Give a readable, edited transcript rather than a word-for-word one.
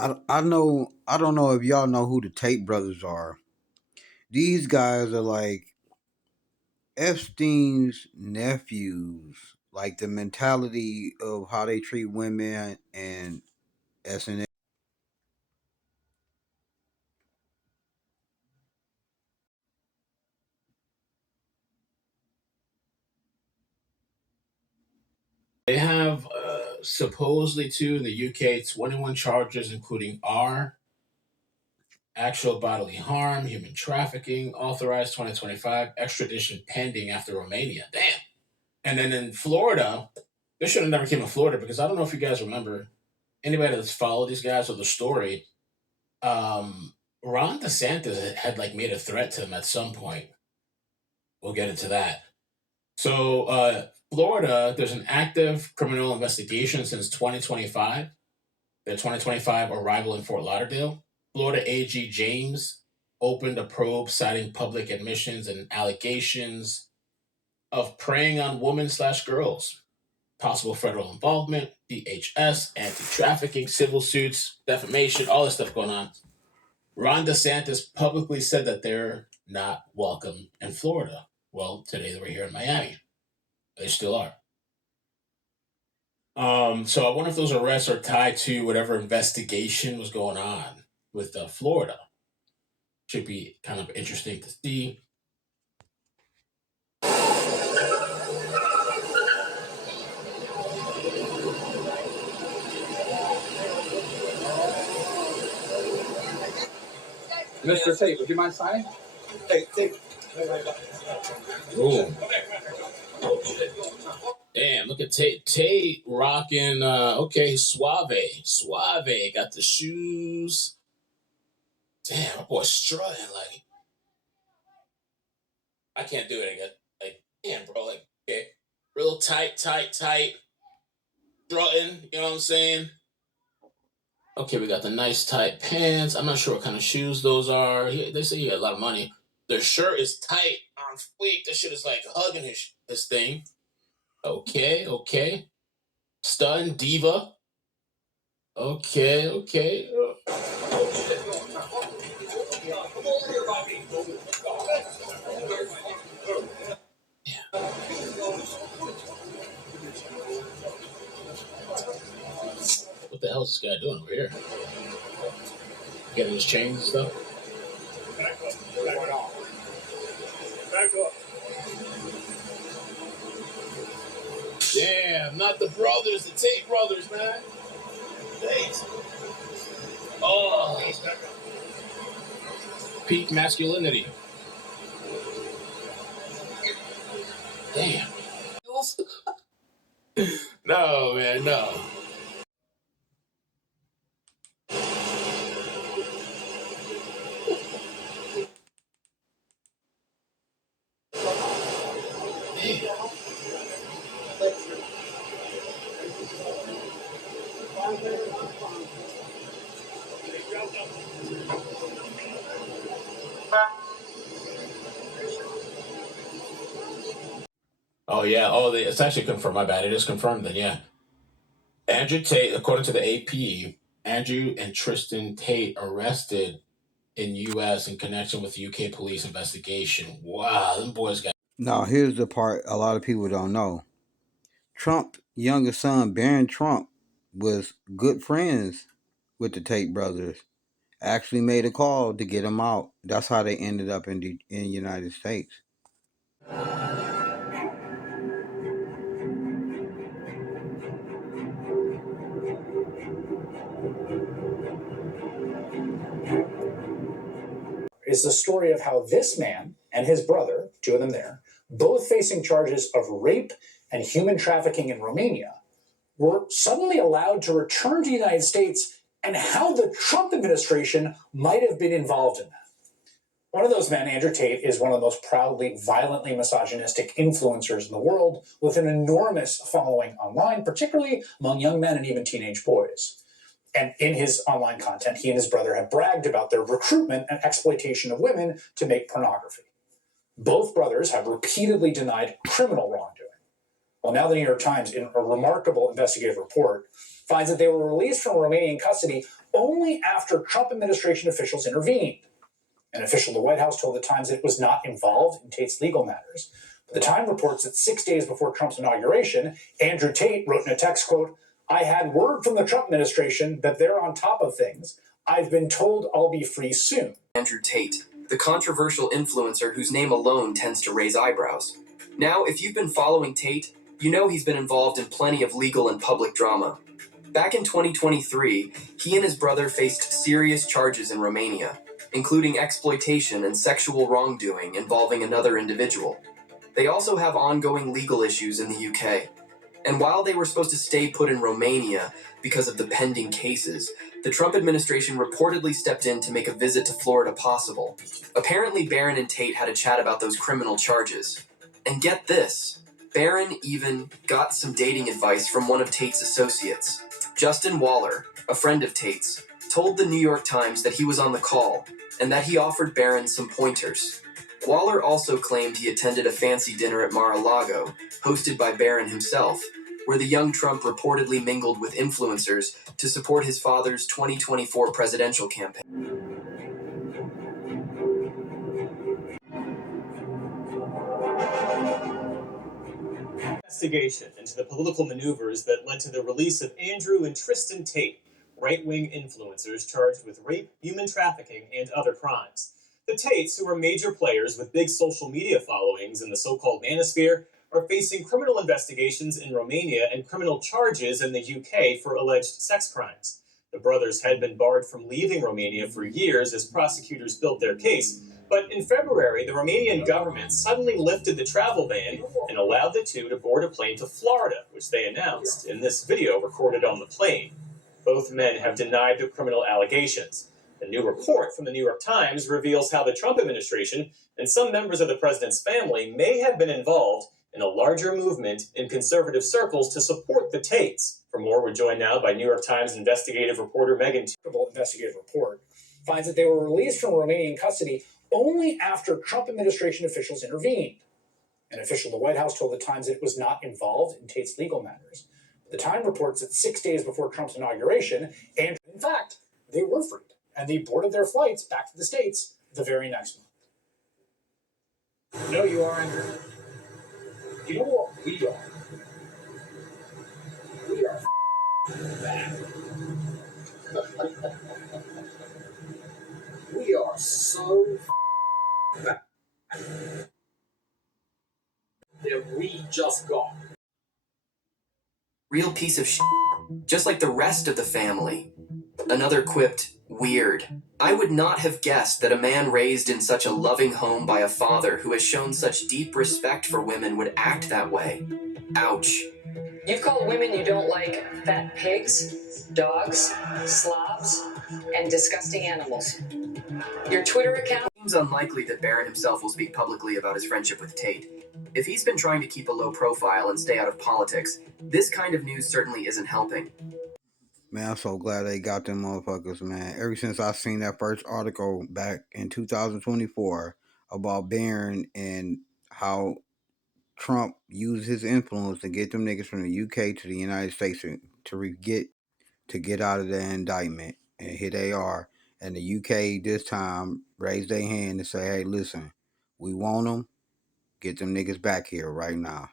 I don't know if y'all know who the Tate brothers are. These guys are like Epstein's nephews. Like the mentality of how they treat women and SNL. They have supposedly too in the UK 21 charges, including actual bodily harm, human trafficking, authorized 2025, extradition pending after Romania. Damn. And then in Florida, this should have never came to Florida because I don't know if you guys remember anybody that's followed these guys or the story. Ron DeSantis had like made a threat to them at some point. We'll get into that. So, Florida, there's an active criminal investigation since 2025. Their 2025 arrival in Fort Lauderdale. Florida AG James opened a probe citing public admissions and allegations of preying on women slash girls. Possible federal involvement, DHS, anti-trafficking, civil suits, defamation, all this stuff going on. Ron DeSantis publicly said that they're not welcome in Florida. Well, today they were here in Miami. They still are. So I wonder if those arrests are tied to whatever investigation was going on with Florida. Should be kind of interesting to see. Mr. Tate, would you mind signing? Hey, Tate. Ooh. Damn, look at Tate. Tate rocking, okay, Suave. Suave. Got the shoes. Damn, my boy strutting like. I can't do it again. Like, damn, bro. Like, okay. Real tight. Strutting. You know what I'm saying? Okay, we got the nice tight pants. I'm not sure what kind of shoes those are. They say he got a lot of money. Their shirt is tight on fleek. This shit is like hugging his thing. Okay. Stun diva. Okay. Yeah. What the hell is this guy doing over here? Getting his chains and stuff? Back up. Damn, not the brothers, the Tate brothers, man. Tate. Oh. Peak masculinity. Damn. No, man, no. Oh yeah. Oh, it's actually confirmed. My bad. It is confirmed. Then yeah. Andrew Tate, according to the AP, Andrew and Tristan Tate arrested in U.S. in connection with UK police investigation. Wow, them boys got. Now here's the part a lot of people don't know. Trump's youngest son, Barron Trump, was good friends with the Tate brothers. Actually made a call to get them out. That's how they ended up in the United States. Is the story of how this man and his brother, two of them there, both facing charges of rape and human trafficking in Romania, were suddenly allowed to return to the United States and how the Trump administration might have been involved in that. One of those men, Andrew Tate, is one of the most proudly, violently misogynistic influencers in the world with an enormous following online, particularly among young men and even teenage boys. And in his online content, he and his brother have bragged about their recruitment and exploitation of women to make pornography. Both brothers have repeatedly denied criminal wrongdoing. Well, now the New York Times, in a remarkable investigative report, finds that they were released from Romanian custody only after Trump administration officials intervened. An official at the White House told the Times that it was not involved in Tate's legal matters. But the Times reports that 6 days before Trump's inauguration, Andrew Tate wrote in a text, quote, "I had word from the Trump administration that they're on top of things. I've been told I'll be free soon." Andrew Tate, the controversial influencer whose name alone tends to raise eyebrows. Now, if you've been following Tate, you know he's been involved in plenty of legal and public drama. Back in 2023, he and his brother faced serious charges in Romania, including exploitation and sexual wrongdoing involving another individual. They also have ongoing legal issues in the UK. And while they were supposed to stay put in Romania because of the pending cases, the Trump administration reportedly stepped in to make a visit to Florida possible. Apparently, Barron and Tate had a chat about those criminal charges. And get this, Barron even got some dating advice from one of Tate's associates. Justin Waller, a friend of Tate's, told the New York Times that he was on the call and that he offered Barron some pointers. Waller also claimed he attended a fancy dinner at Mar-a-Lago, hosted by Barron himself, where the young Trump reportedly mingled with influencers to support his father's 2024 presidential campaign. Investigation into the political maneuvers that led to the release of Andrew and Tristan Tate, right-wing influencers charged with rape, human trafficking, and other crimes. The Tates, who are major players with big social media followings in the so-called manosphere, are facing criminal investigations in Romania and criminal charges in the UK for alleged sex crimes. The brothers had been barred from leaving Romania for years as prosecutors built their case, but in February, the Romanian government suddenly lifted the travel ban and allowed the two to board a plane to Florida, which they announced in this video recorded on the plane. Both men have denied the criminal allegations. A new report from the New York Times reveals how the Trump administration and some members of the president's family may have been involved in a larger movement in conservative circles to support the Tates. For more, we're joined now by New York Times investigative reporter Megan. Investigative report finds that they were released from Romanian custody only after Trump administration officials intervened. An official at the White House told the Times that it was not involved in Tate's legal matters. The Times reports that 6 days before Trump's inauguration, and in fact, they were freed, and they boarded their flights back to the States the very next month. No, you are, Andrew. You know what we are? We are bad. We are so bad that we just got. Real piece of shit, just like the rest of the family. Another quipped, "Weird. I would not have guessed that a man raised in such a loving home by a father who has shown such deep respect for women would act that way. Ouch." You've called women you don't like fat pigs, dogs, slobs, and disgusting animals. Your Twitter account... It seems unlikely that Barron himself will speak publicly about his friendship with Tate. If he's been trying to keep a low profile and stay out of politics, this kind of news certainly isn't helping. Man, I'm so glad they got them motherfuckers, man. Ever since I seen that first article back in 2024 about Barron and how Trump used his influence to get them niggas from the UK to the United States to get out of the indictment. And here they are. And the UK this time raised their hand and say, hey, listen, we want them. Get them niggas back here right now.